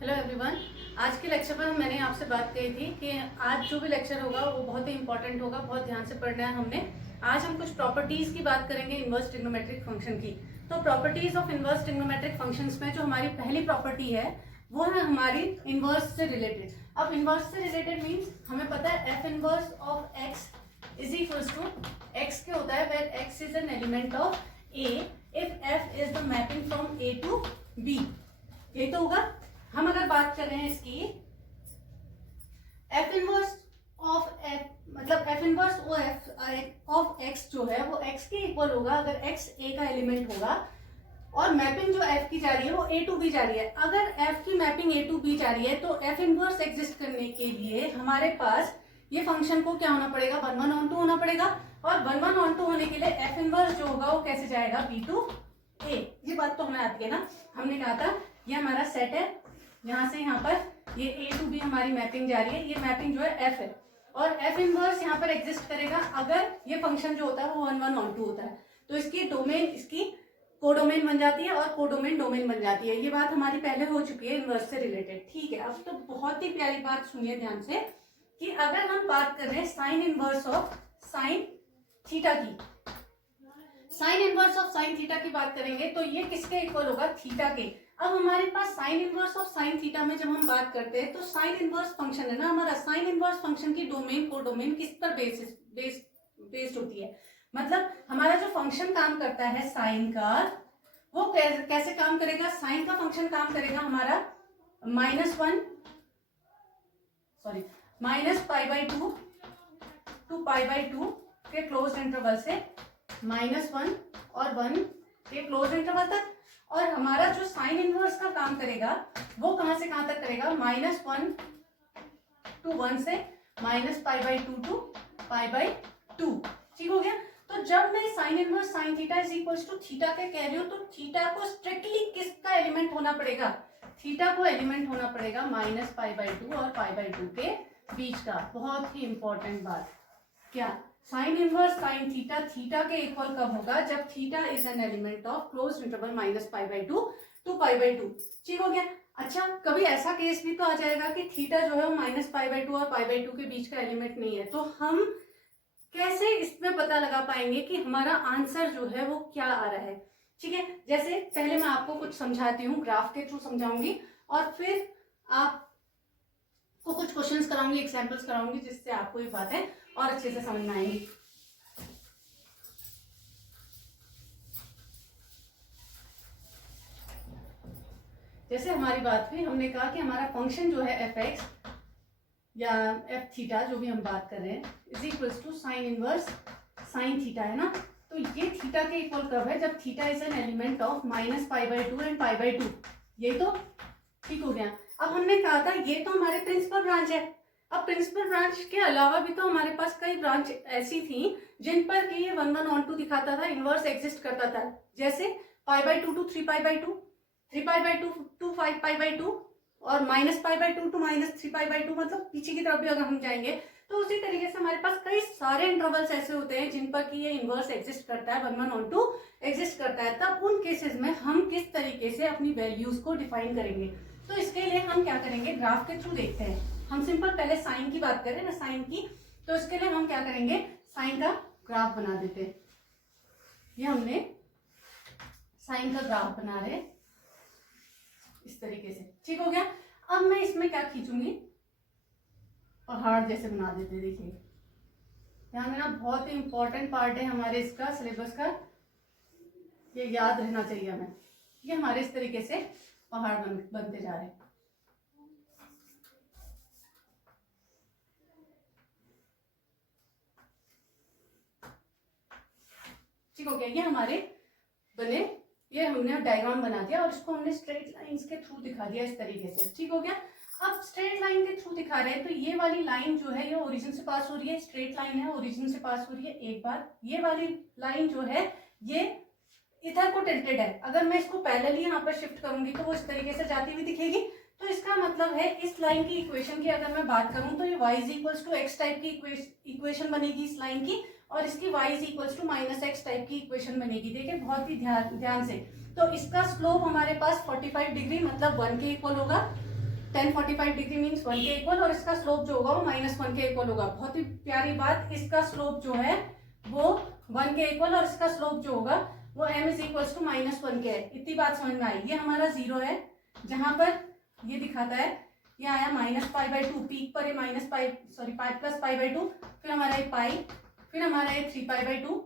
Hello everyone. आज के lecture पर मैंने आपसे बात कही थी कि आज जो भी लेक्चर होगा वो बहुत ही इंपॉर्टेंट होगा, बहुत ध्यान से पढ़ना है हमने। आज हम कुछ प्रॉपर्टीज की बात करेंगे इनवर्स ट्रिग्नोमेट्रिक फंक्शन की। तो properties of inverse trigonometric functions में जो हमारी पहली प्रॉपर्टी है वो है हमारी इनवर्स से रिलेटेड। अब इनवर्स से रिलेटेड मीन्स हमें पता है f inverse of x is equals to x क्या होता है, where x is an element of A if f is the mapping from A to B. ये तो होगा। हम अगर बात कर रहे हैं इसकी एफ इनवर्स ऑफ एफ मतलब एफ इनवर्स ऑफ एक्स जो है वो एक्स के इक्वल होगा अगर एक्स ए का एलिमेंट होगा और मैपिंग जो एफ की जा रही है वो ए टू बी जा रही है। अगर एफ की मैपिंग ए टू बी जा रही है तो एफ इनवर्स एग्जिस्ट करने के लिए हमारे पास ये फंक्शन को क्या होना पड़ेगा, 1/1 होना पड़ेगा। और 1/1 होने के लिए एफ इनवर्स जो होगा वो कैसे जाएगा, बी टू ए। ये बात तो हमें आती है ना। हमने कहा था ये हमारा सेट है, यहाँ से यहाँ पर ये ए टू बी हमारी मैपिंग जा रही है। ये मैपिंग जो है एफ है और एफ इनवर्स यहाँ पर एग्जिस्ट करेगा अगर ये फंक्शन जो होता है वो 1/1 होता है। तो इसकी डोमेन इसकी कोडोमेन बन जाती है और कोडोमेन डोमेन बन जाती है। ये बात हमारी पहले हो चुकी है इनवर्स से रिलेटेड। ठीक है, अब तो बहुत ही प्यारी बात सुनिए ध्यान से कि अगर हम बात कर रहे हैं sine inverse of sine theta की, sine inverse of sine theta की बात करेंगे तो ये किसके इक्वल होगा, थीटा के। अब हमारे पास sine inverse of sine theta में जब हम बात करते हैं तो साइन इनवर्स फंक्शन है ना हमारा, साइन इनवर्स फंक्शन की डोमेन कोडोमेन किस पर बेस्ड होती है। मतलब हमारा जो फंक्शन काम करता है साइन का वो कैसे काम करेगा, साइन का फंक्शन काम करेगा हमारा -1 टू π/2 के क्लोज इंटरवल से -1 और 1 के क्लोज इंटरवल तक। और हमारा जो साइन इनवर्स का काम करेगा वो कहां से कहां तक करेगा, -1 to 1 से -π/2 to π/2। ठीक हो गया। तो जब मैं sine inverse sine theta is equals to theta के कह रही हूं तो थीटा को स्ट्रिक्टली किसका एलिमेंट होना पड़ेगा, थीटा को एलिमेंट होना पड़ेगा -π/2 और π/2 के बीच का। बहुत ही इंपॉर्टेंट बात, क्या sine inverse sine theta theta के इक्वल कब होगा, जब theta is an element of closed interval -π/2 to π/2। ठीक हो गया। अच्छा, कभी ऐसा केस भी तो आ जाएगा कि थीटा जो है वो -π/2 और π/2 के बीच का एलिमेंट नहीं है, तो हम कैसे इसमें पता लगा पाएंगे कि हमारा आंसर जो है वो क्या आ रहा है। ठीक है, जैसे पहले मैं आपको कुछ समझाती हूँ, ग्राफ के थ्रू समझाऊंगी और फिर आपको कुछ क्वेश्चंस कराऊंगी, एग्जांपल्स कराऊंगी, जिससे आपको ये बातें और अच्छे से समझ में आएंगी। जैसे हमारी बात हुई, हमने कहा कि हमारा फंक्शन जो है एफ एक्स या एफ थीटा जो भी हम बात कर रहे हैं is equals to sine inverse sine theta है ना। तो ये थीटा के इक्वल कब है, जब theta is an element of -π/2 and π/2। ये तो ठीक हो गया। अब हमने कहा था ये तो हमारे प्रिंसिपल ब्रांच है। अब प्रिंसिपल ब्रांच के अलावा भी तो हमारे पास कई ब्रांच ऐसी थी जिन पर कि ये 1/1 दिखाता था, इनवर्स एग्जिस्ट करता था। जैसे π/2 to 3π/2, 3π/2 to 5π/2 और -π/2 to -3π/2, मतलब पीछे की तरफ भी अगर हम जाएंगे तो उसी तरीके से हमारे पास कई सारे इंटरवल्स ऐसे होते हैं जिन पर कि ये इनवर्स एग्जिस्ट करता है, 1/1 एग्जिस्ट करता है। तब उन केसेस में हम किस तरीके से अपनी वैल्यूज को डिफाइन करेंगे, तो इसके लिए हम क्या करेंगे, ग्राफ के थ्रू देखते हैं। हम सिंपल पहले साइन की बात करें ना, साइन की, तो इसके लिए हम क्या करेंगे, साइन का ग्राफ बना देते हैं। ये हमने साइन का ग्राफ बना रहे इस तरीके से। ठीक हो गया। अब मैं इसमें क्या खींचूंगी, पहाड़ जैसे बना देते। देखिए ध्यान देना, बहुत ही इंपॉर्टेंट पार्ट है हमारे इसका सिलेबस का, ये याद रहना चाहिए हमें। ये हमारे इस तरीके से पहाड़ बनते जा रहे हैं। ठीक हो गया। ये हमारे बने, ये हमने डायग्राम बना दिया और इसको हमने स्ट्रेट लाइंस के थ्रू दिखा दिया इस तरीके से। ठीक हो गया। अब स्ट्रेट लाइन के थ्रू दिखा रहे हैं तो ये वाली लाइन जो है ये ओरिजिन से पास हो रही है, स्ट्रेट लाइन है, ओरिजिन से पास हो रही है। एक बार ये वाली लाइन जो है ये इधर को टिल्टेड है, अगर मैं इसको पैरेलली यहाँ पर शिफ्ट करूंगी तो वो इस तरीके से जाती हुई दिखेगी। तो इसका मतलब है इस लाइन की इक्वेशन की अगर मैं बात करूं तो ये y is equals to x type की इक्वेशन बनेगी इस लाइन की, और इसकी y is equals to -x type की इक्वेशन बनेगी। देखिए बहुत ही ध्यान से, तो इसका स्लोप हमारे पास 45 डिग्री मतलब 1 के इक्वल होगा tan 45 डिग्री मीन्स 1 के इक्वल, और इसका स्लोप जो होगा वो -1 के इक्वल होगा। बहुत ही प्यारी बात, इसका स्लोप जो है वो 1 के इक्वल और इसका स्लोप जो होगा वो m इज इक्वल टू -1 के है। इतनी बात समझ में आई। ये हमारा 0 है, जहां पर ये दिखाता है ये आया -π/2, पीक पर ये π+π/2, फिर हमारा ये पाई, फिर हमारा ये 3π/2,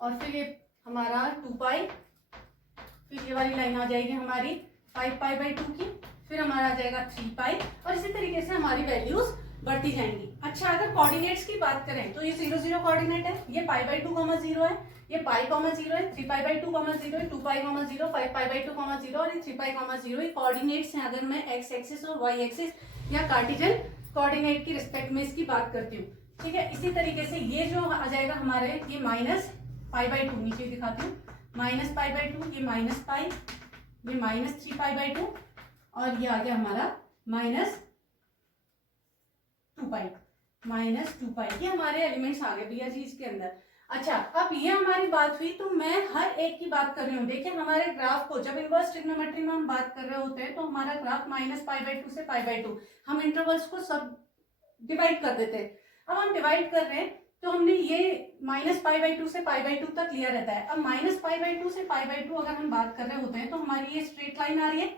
और फिर ये हमारा 2π, फिर ये वाली लाइन आ जाएगी हमारी 5π/2 की, फिर हमारा आ जाएगा 3π, और इसी तरीके से हमारी वैल्यूज बढ़ती जाएंगी। अच्छा, अगर कोऑर्डिनेट्स की बात करें तो ये 0 0 कोऑर्डिनेट है, ये π/2, 0 है, ये π, 0 है, 3π/2, 0 है, 2π, 0, 5π/2, 0 और ये 3π, 0, ये कोऑर्डिनेट्स हैं। अगर मैं x एक्सिस और y एक्सिस या कार्टेशियन कोऑर्डिनेट की रिस्पेक्ट में इसकी बात करती हूँ, ठीक है। इसी तरीके से ये जो आ जाएगा हमारे, ये -π/2, नीचे दिखाती हूँ, -π/2, ये -π, ये -3π/2, और ये आ गया हमारा -2π, ये हमारे एलिमेंट्स आ गए भैया जी इसके अंदर। अच्छा, अब ये हमारी बात हुई, तो मैं हर एक की बात कर रही हूँ। देखिए हमारे ग्राफ को जब इनवर्स ट्रिग्नोमेट्री में हम बात कर रहे होते हैं तो हमारा ग्राफ -π/2 से π/2, हम इंटरवल्स को सब डिवाइड कर देते हैं। अब हम डिवाइड कर रहे हैं तो हमने ये -π/2 से π/2 तक लिया रहता है। अब -π/2 से π/2 अगर हम बात कर रहे होते हैं तो हमारी ये स्ट्रेट लाइन आ रही है।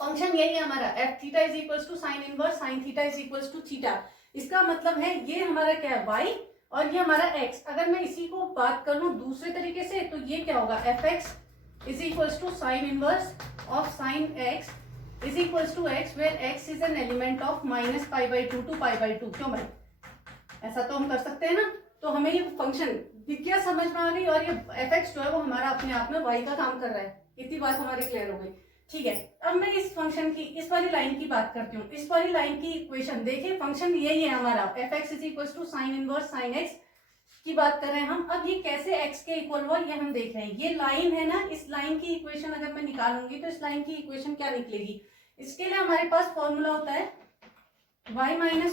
फंक्शन यही है हमारा, f theta is equal to sine inverse sine theta is equal to theta. इसका मतलब है ये हमारा क्या है, y, और ये हमारा x। अगर मैं इसी को बात कर लूं दूसरे तरीके से तो ये क्या होगा, fx is equal to sine inverse of sine x is equal to x, where x is an element of -π/2 to π/2। क्यों भाई, ऐसा तो हम कर सकते हैं ना। तो हमें ये फंक्शन दिख गया, समझ में आ गई, और ये fx जो है वो हमारा अपने आप में y का काम कर रहा है। इतनी बात हमारी क्लियर हो गई, ठीक है। अब मैं इस फंक्शन की, इस वाली लाइन की बात करती हूँ। इस वाली लाइन की इक्वेशन देखिए, फंक्शन यही है हमारा, fx is equal to sine inverse sine x की बात कर रहे हैं हम। अब ये कैसे x के इक्वल हुआ ये हम देख रहे हैं। ये लाइन है ना, इस लाइन की इक्वेशन अगर मैं निकालूंगी तो इस लाइन की इक्वेशन क्या निकलेगी। इसके लिए हमारे पास फॉर्मूला होता है y -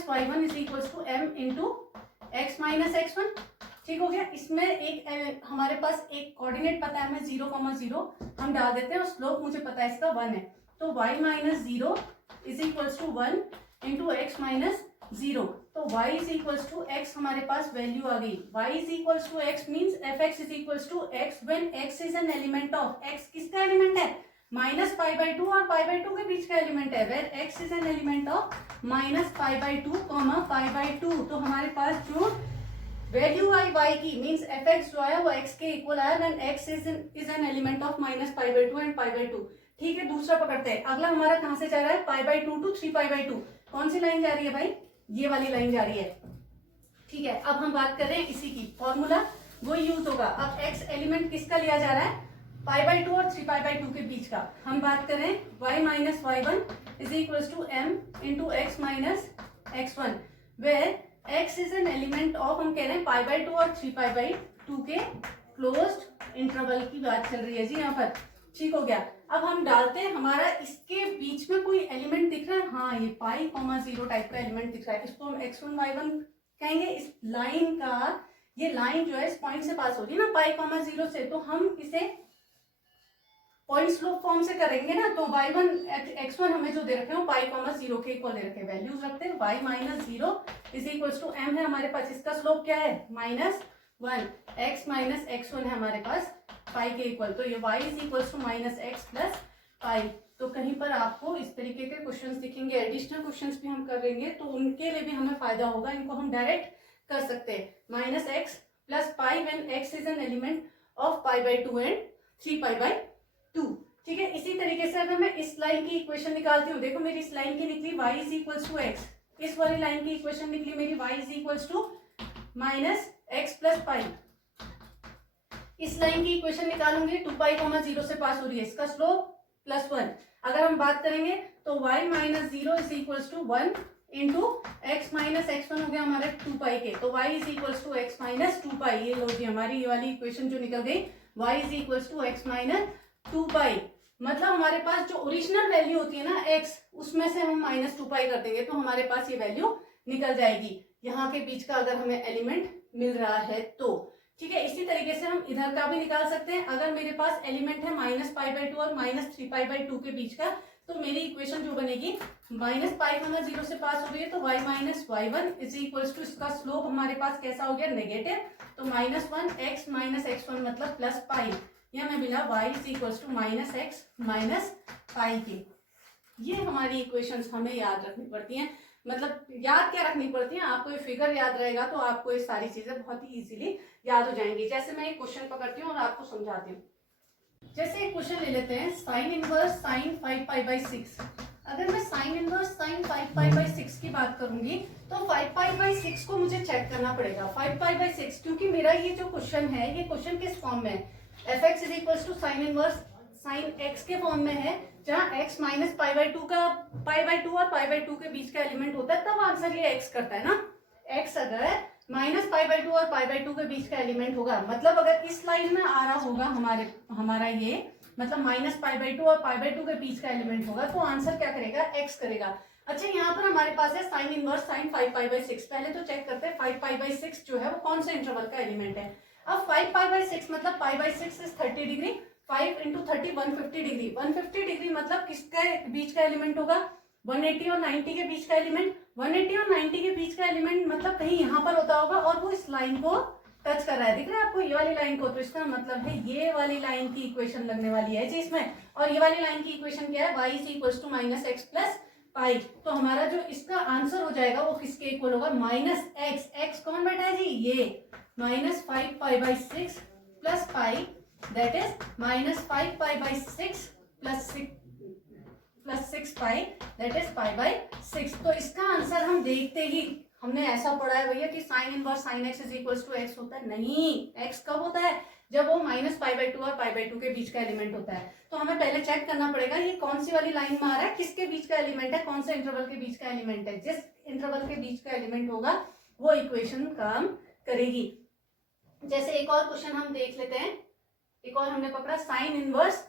y1 is equal to m into x - x1, ठीक हो गया। इसमें एक हमारे पास एक कोऑर्डिनेट पता है हमें 0, 0 हम डाल देते हैं, और स्लोप मुझे पता है इसका 1 है। तो y - 0 is equal to 1 into x - 0, तो y is equal to x, हमारे पास वैल्यू आ गई। y is equal to x means fx is equal to x when x is an element of, x किसका एलिमेंट है, -π/2 और π/2 के बीच का एलिमेंट है, where x is an element of -π/2, π/2। तो हमारे पास जो वैल्यू आई y की मीन्स fx जो आया वो x के इक्वल आया when x is an element of -π/2 and π/2, ठीक है। दूसरा पकड़ते हैं, अगला हमारा कहां से जा रहा है, π/2 टू 3π/2। कौन सी लाइन जा रही है भाई, ये वाली लाइन जा रही है, ठीक है। अब हम बात कर रहे हैं इसी की, फॉर्मूला वो यूज होगा। अब x एलिमेंट किसका लिया जा रहा है, π/2 और 3π/2 के बीच का। हम बात कर रहे हैं y - y1 is equal to m into x - x1, where x is an element of, हम कह रहे हैं π/2 और 3π/2 के क्लोज्ड इंटरवल की बात चल रही है जी यहाँ पर, ठीक हो गया। अब हम डालते हैं, हमारा इसके बीच में कोई एलिमेंट दिख रहा है, हाँ ये π, 0 टाइप का एलिमेंट दिख रहा है, इसको हम x1 y1 कहेंगे। इस लाइन का, ये लाइन जो है इस पॉइंट से पास होगी ना π, 0 से, तो हम इसे पॉइंट स्लोप फॉर्म से करेंगे ना। तो y1 x1 हमें जो दे रखे हैं π, 0 के इक्वल दे रखे हैं, वैल्यूज रखते हैं। y - 0 is equal to m है हमारे पास, इसका स्लोप क्या है -1, x - x1 है हमारे पास पाई के इक्वल, तो ये y is equal to -x plus pi. तो कहीं पर आपको इस तरीके के क्वेश्चंस दिखेंगे, एडिशनल क्वेश्चंस भी हम करेंगे तो उनके लिए भी हमें फायदा होगा, इनको हम डायरेक्ट कर सकते हैं। -x plus pi when x is an element of π/2 and 3π/2, ठीक है। इसी तरीके से अगर मैं इस लाइन की इक्वेशन निकालती हूँ, देखो मेरी इस लाइन की निकली y is equal to x, इस वाली लाइन की इक्वेशन निकली मेरी y is equal to -x plus pi. इस लाइन की इक्वेशन निकालूंगी 2π, 0 से पास हो रही है, इसका स्लोप +1। अगर हम बात करेंगे तो y - 0 is equal to 1 into x - x1 हो गया हमारे 2π के, तो y is equal to x - 2π। ये लो जी हमारी ये वाली इक्वेशन जो निकल गई, y is equal to x - 2π। मतलब हमारे पास जो ओरिजिनल वैल्यू होती है ना x, उसमें से हम -2π कर देंगे तो हमारे पास ये वैल्यू निकल जाएगी, यहाँ के बीच का अगर हमें एलिमेंट मिल रहा है तो, ठीक है, इसी तरीके से हम इधर का भी निकाल सकते हैं। अगर मेरे पास एलिमेंट है -π/2 और -3π/2 के बीच का, तो मेरी इक्वेशन जो बनेगी -π 0 से पास हो रही है तो y - y1 is equal to, इसका स्लोप हमारे पास कैसा हो गया, नेगेटिव, तो -1x - x1 मतलब +π, या मैं बिना y is equal to -x - π के। ये हमारी इक्वेशंस हमें याद रखनी पड़ती हैं। मतलब याद क्या रखनी पड़ती है, आपको ये फिगर याद रहेगा तो आपको ये सारी चीजें बहुत ही इजीली याद हो जाएंगी। जैसे मैं एक क्वेश्चन पकड़ती हूँ और आपको समझाती हूँ। जैसे एक क्वेश्चन ले लेते हैं, साइन इनवर्स साइन 5π/6। अगर मैं साइन इनवर्स साइन 5π/6 की बात करूंगी तो 5π/6 को मुझे चेक करना पड़ेगा। 5π/6 क्योंकि मेरा ये जो क्वेश्चन है, ये क्वेश्चन किस फॉर्म में है, fx is equal to sine inverse sine x के फॉर्म में है, जहां x -π/2 का π/2 और π/2 के बीच का एलिमेंट होता है, तब आंसर ये x करता है ना। x अगर -π/2 और π/2 के बीच का एलिमेंट होगा, मतलब अगर इस लाइन में आ रहा होगा हमारा ये, मतलब -π/2 और π/2 के बीच का एलिमेंट होगा, तो आंसर क्या करेगा, x करेगा। अच्छा, यहाँ पर हमारे पास है साइन इनवर्स साइन 5π/6। पहले तो चेक करते हैं 5π/6 जो है वो कौन सा इंटरवल का एलिमेंट है। अब 5π/6 मतलब π/6 इज 30 डिग्री, 5 × 30 150 डिग्री। 150 डिग्री मतलब किसके बीच का एलिमेंट होगा, 180 और 90 के बीच का एलिमेंट। 180 और 90 के बीच का एलिमेंट मतलब कहीं यहाँ पर होता होगा और वो इस लाइन को टच कर रहा है, दिख रहा है आपको ये वाली लाइन को, तो इसका मतलब है ये वाली लाइन की इक्वेशन लगने वाली है जी इसमें। और ये वाली लाइन की इक्वेशन क्या है, y इज टू -x + π। तो हमारा जो इसका आंसर हो जाएगा वो किसके इक्वल होगा, -x। x कौन बैठा है जी, ये -5π/6 + π, that is -5π/6 + 6π, that is π/6। तो इसका आंसर हम देखते ही, हमने ऐसा पढ़ा है भैया कि sine inverse sine x is equal to x होता है, नहीं, x कब होता है, जब वो -π/2 और π/2 के बीच का एलिमेंट होता है। तो हमें पहले चेक करना पड़ेगा ये कौन सी वाली लाइन में आ रहा है, किसके बीच का एलिमेंट है, कौन सा इंटरवल के बीच का एलिमेंट है। जिस इंटरवल के बीच का एलिमेंट होगा वो इक्वेशन काम करेगी। जैसे एक और क्वेश्चन हम देख लेते हैं, एक और हमने पकड़ा साइन इनवर्स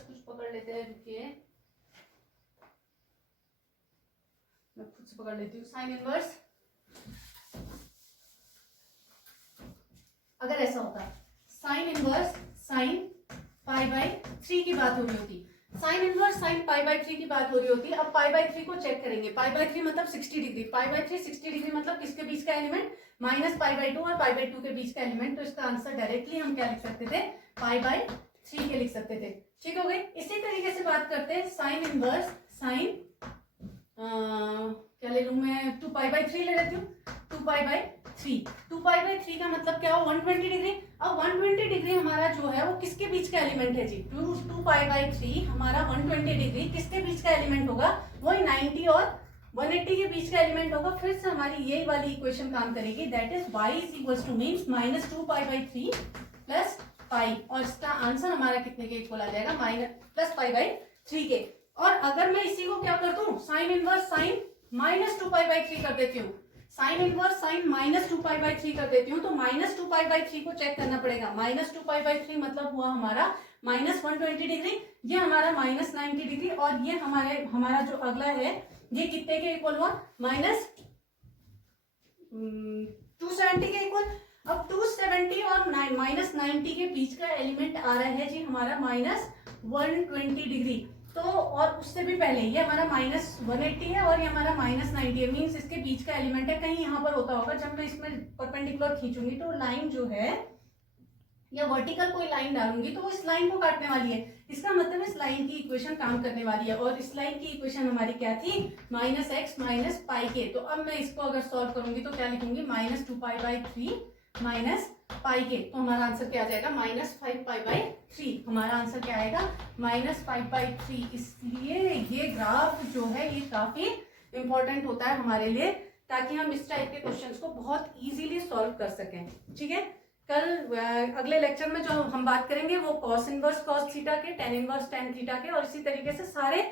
कुछ पकड़ लेते हैं, रुकिए मैं खुद से पकड़ लेती हूँ। साइन इनवर्स, अगर ऐसा होता साइन इनवर्स साइन π/3 की बात हो रही होती, साइन इनवर्स साइन π/3 की बात हो रही होती। अब π/3 को चेक करेंगे, π/3 मतलब 60 डिग्री, π/3 60 डिग्री मतलब किसके बीच का एलिमेंट, -π/2 और π/2 के बीच का एलिमेंट। तो इसका आंसर डायरेक्टली हम क्या लिख सकते थे, π/3 के लिख सकते थे। ठीक हो गई। इसी तरीके से बात करते हैं साइन इनवर्स साइन, क्या ले लूं मैं, 2π/3 ले लेती हूँ, 2π/3। 2π/3 का मतलब क्या हो, 120 डिग्री। अब 120 डिग्री हमारा जो है वो किसके बीच का एलिमेंट है जी, 2π/3 हमारा 120 डिग्री किसके बीच का एलिमेंट होगा, वही 90 और 180 के बीच का एलिमेंट होगा। फिर से हमारी यही वाली इक्वेशन काम करेगी, that is y is equal to means -2π/3 + π, और इसका आंसर हमारा कितने के इक्वल आ जाएगा, +π/3 के। और अगर मैं इसी को क्या कर दूं, साइन इनवर्स साइन -2π/3 कर देती हूँ, साइन इनवर्स साइन -2π/3 कर देती हूँ, तो -2π/3 को चेक करना पड़ेगा। -2π/3 मतलब हुआ हमारा -120 डिग्री, ये हमारा -90 डिग्री, और ये हमारा जो अगला है ये कितने के इक्वल हुआ, -270 के इक्वल। अब 270 और -90 के बीच का एलिमेंट आ रहा है जी हमारा -120 डिग्री। तो और उससे भी पहले ये हमारा -180 है और ये हमारा -90 है, मीन्स इसके बीच का एलिमेंट है, कहीं यहाँ पर होता होगा। जब मैं इसमें परपेंडिकुलर खींचूंगी तो लाइन जो है, या वर्टिकल कोई लाइन डालूंगी तो वो इस लाइन को काटने वाली है। इसका मतलब इस लाइन की इक्वेशन काम करने वाली है, और इस लाइन की इक्वेशन हमारी क्या थी, -x - π के। तो अब मैं इसको अगर सॉल्व करूंगी तो क्या लिखूंगी, -2π/3 -π के। तो हमारा आंसर क्या आ जाएगा, -5π/3। हमारा आंसर क्या आएगा, -5/3। इसलिए ये ग्राफ जो है ये काफी इंपॉर्टेंट होता है हमारे लिए, ताकि हम इस टाइप के क्वेश्चंस को बहुत इजीली सॉल्व कर सकें। ठीक है, कल अगले लेक्चर में जो हम बात करेंगे वो cos इनवर्स cos थीटा के, tan इनवर्स tan थीटा के, और इसी तरीके से सारे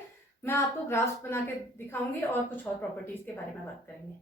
मैं आपको ग्राफ्स बना के दिखाऊंगी और कुछ और प्रॉपर्टीज के बारे में बात करेंगे।